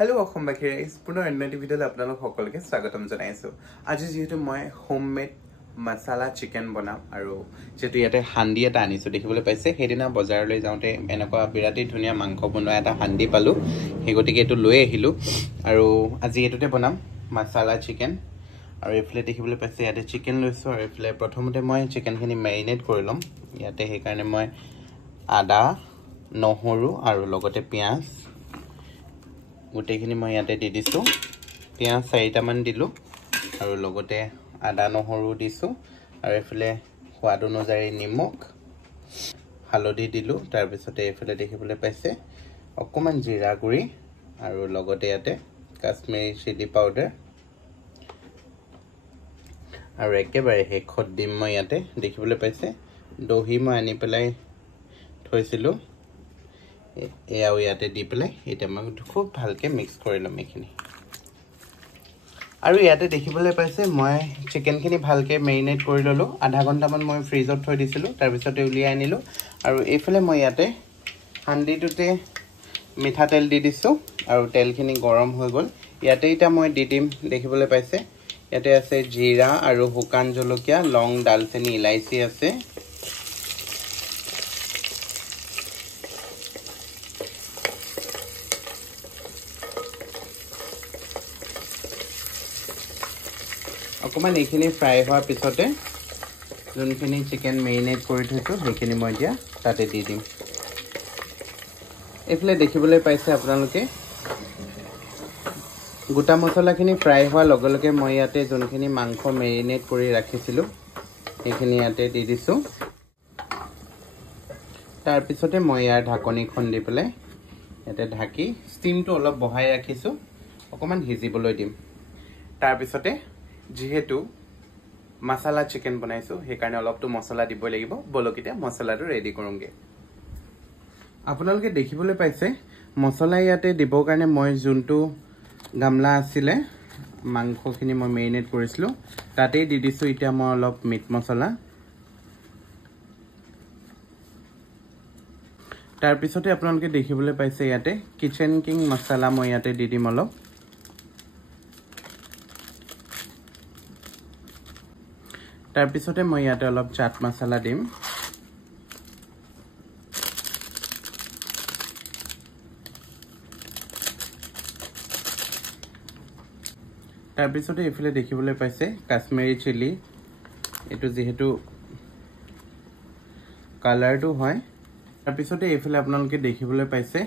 Hello, welcome back here. পুনৰ অন্য ভিডিঅ'ত আপোনালোক সকলোকে স্বাগতম জনাইছো। আজি যেহেতু মই হোমমেড মছলা চিকেন বনাম আৰু যেহেতু ইয়াতে হান্ডি এটা আনিছো দেখিবলৈ পাইছে সেইদিনা বজাৰলৈ যাওঁতে এনেকুৱা বিৰাটি ধুনীয়া মাংস বনোৱা এটা হান্ডি পালো সেই গতিকে এটো লৈ আহিলো আৰু আজি এটোতে বনাম মছলা চিকেন আৰু এফলে দেখিবলৈ পাইছে ইয়াতে চিকেন লৈছো আৰু এফলে প্ৰথমতে মই চিকেনখিনি মেৰিনেট কৰি লম ইয়াতে সেই কাৰণে মই আদা নহৰু আৰু লগতে পিয়াজ গোটেইখিনি মই ইয়াতে দি দিছো পিয়াজ 4টা মান দিলো আৰু লগতে আদা নহৰু দিছো আৰু এফালে সোৱাদ অনুযায়ী নিমখ হালধি দিলো তাৰ পিছতে এফালে দেখিবলৈ পাইছে অকমান জিৰা গুৰি আৰু লগতে ইয়াতে কাশ্মীৰী চিলি পাউডাৰ আৰু একেবাৰে হেকত দিম মই ইয়াতে দেখিবলৈ পাইছে দহি মই আনি পেলাই থৈছিলো এয়াও ইয়াতে দি পেলাই এটা মই খুব ভালকে মিক্স কৰি লম এখিনি আৰু ইয়াতে দেখিবলৈ পাইছে মই চিকেনখিনি ভালকে মেৰিনেট কৰি ললো আধা ঘণ্টা মান মই ফ্ৰিজত থৈ দিছিলো তাৰ পিছতে উলিয়াই আনিলো আৰু এইফালে মই ইয়াতে হান্ডিটোতে মিঠা তেল দি দিছো আৰু তেলখিনি গৰম হৈ গল ইয়াতে এটা মই দি দিম দেখিবলৈ পাইছে ইয়াতে আছে জিৰা আৰু হুকান জলকীয়া লং ডালচেনি ইলাইচি আছে অকমান এইখিনি ফ্ৰাই হোৱাৰ পিছতে যোনখিনি চিকেন মেৰিনেট কৰি থৈছো সেইখিনি মই দিয়া তাতে দি দিম এফলে দেখিবলৈ পাইছে আপোনালোকে গোটা মছলাখিনি ফ্ৰাই হোৱাৰ লগে লগে মই ইয়াতে যোনখিনি মাংস মেৰিনেট কৰি ৰাখিছিলো সেইখিনি ইয়াতে দি দিছো তাৰ পিছতে মই ইয়াৰ ঢাকনিখন দি পেলাই ইয়াতে ঢাকি ষ্টিমটো অলপ বহাই ৰাখিছো অকমান হিজিবলৈ দিম তাৰ পিছতে যেহেতু মছলা চিকেন বনাইছো সেই কাৰণে অলপটো মছলা দিব লাগিব বলকিতে মছলাটো ৰেডি কৰোঁগে আপোনালোকে দেখিবলৈ পাইছে মছলা ইয়াতে দিবৰ কাৰণে মই যোনটো গামলা আছিলে মাংসখিনি মই মেৰিনেট কৰিছিলো তাতেই দি দিছো এতিয়া মই অলপ মিট মছলা তাৰ পিছতে আপোনালোকে দেখিবলৈ পাইছে ইয়াতে কিচেন কিং মছলা মই ইয়াতে দি দিম অলপ তাৰ পিছতে মই ইয়াতে অলপ চাট মছলা দিম তাৰ পিছতে ইফালে দেখিবলৈ পাইছে কাশ্মীৰী চিলি এটো যেহেতু কালাৰটো হয় তাৰ পিছতে ইফালে আপোনালোকে দেখিবলৈ পাইছে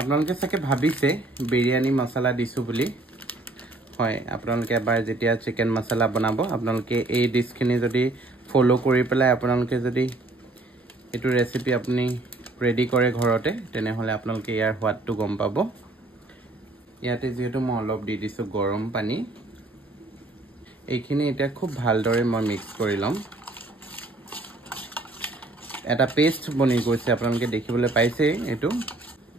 আপোনালোকে চাগে ভাবিছে বিৰিয়ানী মছলা দিছো বুলি হয় আপোনালোকে এবাৰ যেতিয়া চিকেন মছলা বনাব আপোনালোকে এই ডিশখিনি যদি ফলো কৰি পেলাই আপোনালোকে যদি এটো ৰেচিপি আপুনি ৰেডি কৰে ঘৰতে তেনেহলে আপোনালোকে ইয়াৰ সোৱাদটো গম পাব ইয়াতে যেহেতু মই অলপ দি দিছো গৰম পানী এইখিনি এটা খুব ভালদৰে মই মিক্স কৰি লম এটা পেষ্ট বনি গৈছে আপোনালোকে দেখিবলৈ পাইছে এটো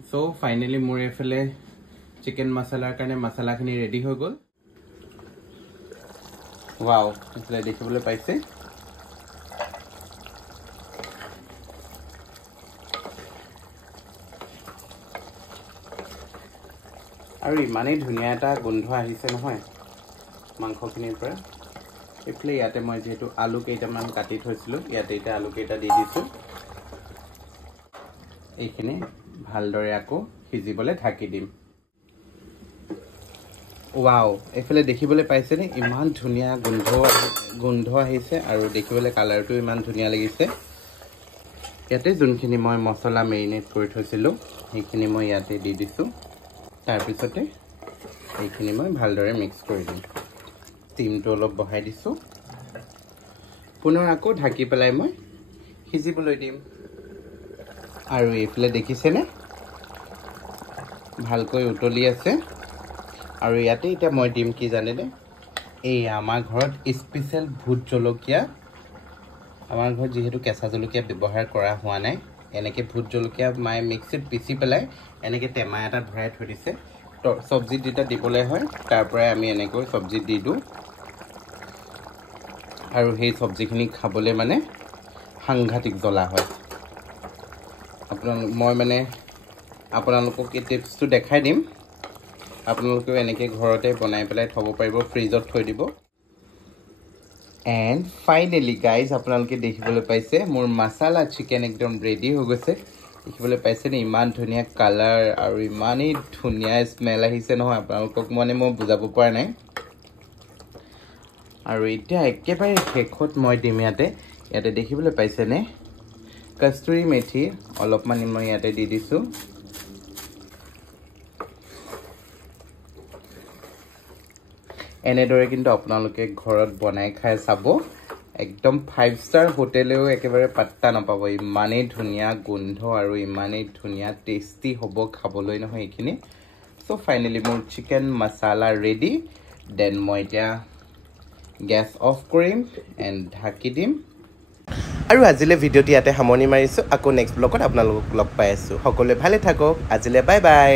সো ফাইনালি মোৰ এফালে চিকেন মছলাৰ কাৰণে মছলাখিনি ৰেডি হৈ গল ওয়াও এফালে দেখিবলৈ পাইছে আৰু ইমানেই ধুনীয়া এটা গোন্ধ আহিছে নহয় মাংসখিনিৰ পৰা এফালে ইয়াতে মই যেহেতু আলু কেইটামান কাটি থৈছিলো ইয়াতে এটা আলু কেইটা দি দিছো এইখিনি ভালদৰে আকৌ সিজিবলৈ ঢাকি দিম ওয়াও এফালে দেখিবলৈ পাইছে নে ইমান ধুনীয়া গোন্ধ আহিছে আৰু দেখিবলৈ কালাৰটো ইমান ধুনীয়া লাগিছে ইয়াতে যোনখিনি মই মছলা মেৰিনেট কৰি থৈছিলো সেইখিনি মই ইয়াতে দি দিছো তাৰ পিছতে এইখিনি মই ভালদৰে মিক্স কৰি দিম ষ্টিমটো অলপ বহাই দিছো পুনৰ আকৌ ঢাকি পেলাই মই সিজিবলৈ দিম আৰু এইফালে দেখিছে নে ভালকৈ উতলি আছে আৰু ইয়াতে এটা মই দিম কি জানেনে এই আমাৰ ঘৰত স্পেশাল ভূত জলকীয়া আমাৰ ঘৰত যেহেতু কেঁচা জলকীয়া ব্যৱহাৰ কৰা হোৱা নাই এনেকে ভূত জলকীয়া মাই মিক্সিত পিচি পেলাই এনেকে টেমা এটা ভৰাই থৈ দিছে সবজি দিটা দিবলৈ হয় তাৰ পৰাই আমি এনেকৈ সবজি দি দিও আৰু সেই সবজিখিনি খাবলৈ মানে সাংঘাতিক জ্বলা হয় মই মানে আপোনালোকক এই টিপছটো দেখাই দিম আপোনালোকেও এনেকৈ ঘৰতে বনাই পেলাই থ'ব পাৰিব, ফ্ৰিজত থৈ দিব। এণ্ড ফাইনেলি গাইজ আপোনালোকে দেখিবলৈ পাইছে মোৰ মাছালা চিকেন একদম ৰেডি হৈ গৈছে। দেখিবলৈ পাইছে নে ইমান ধুনীয়া কালাৰ আৰু ইমানেই ধুনীয়া স্মেল আহিছে নহয়, আপোনালোকক মানে মই বুজাব পৰা নাই। আৰু এতিয়া একেবাৰে শেষত মই দিম ইয়াতে দেখিবলৈ পাইছেনে কস্তুৰী মেথি অলপমান মই ইয়াতে দি দিছোঁ। এনেদৰে কিন্তু আপোনালোকে ঘৰত বনাই খাই চাব, একদম 5 ষ্টাৰ হোটেলেও একেবাৰে পাত্তা নাপাব, ইমানেই ধুনীয়া গোন্ধ আৰু ইমানেই ধুনীয়া টেষ্টি হ'ব খাবলৈ নহয় এইখিনি। চ' ফাইনেলি মোৰ চিকেন মচালা ৰেডি। দেন মই এতিয়া গেছ অফ কৰিম এণ্ড ঢাকি দিম। আৰু আজিলৈ ভিডিঅ'টি ইয়াতে সামৰণি মাৰিছোঁ। আকৌ নেক্সট ব্লগত আপোনালোকক লগ পাই আছোঁ। সকলোৱে ভালে থাকক। আজিলৈ বাই বাই।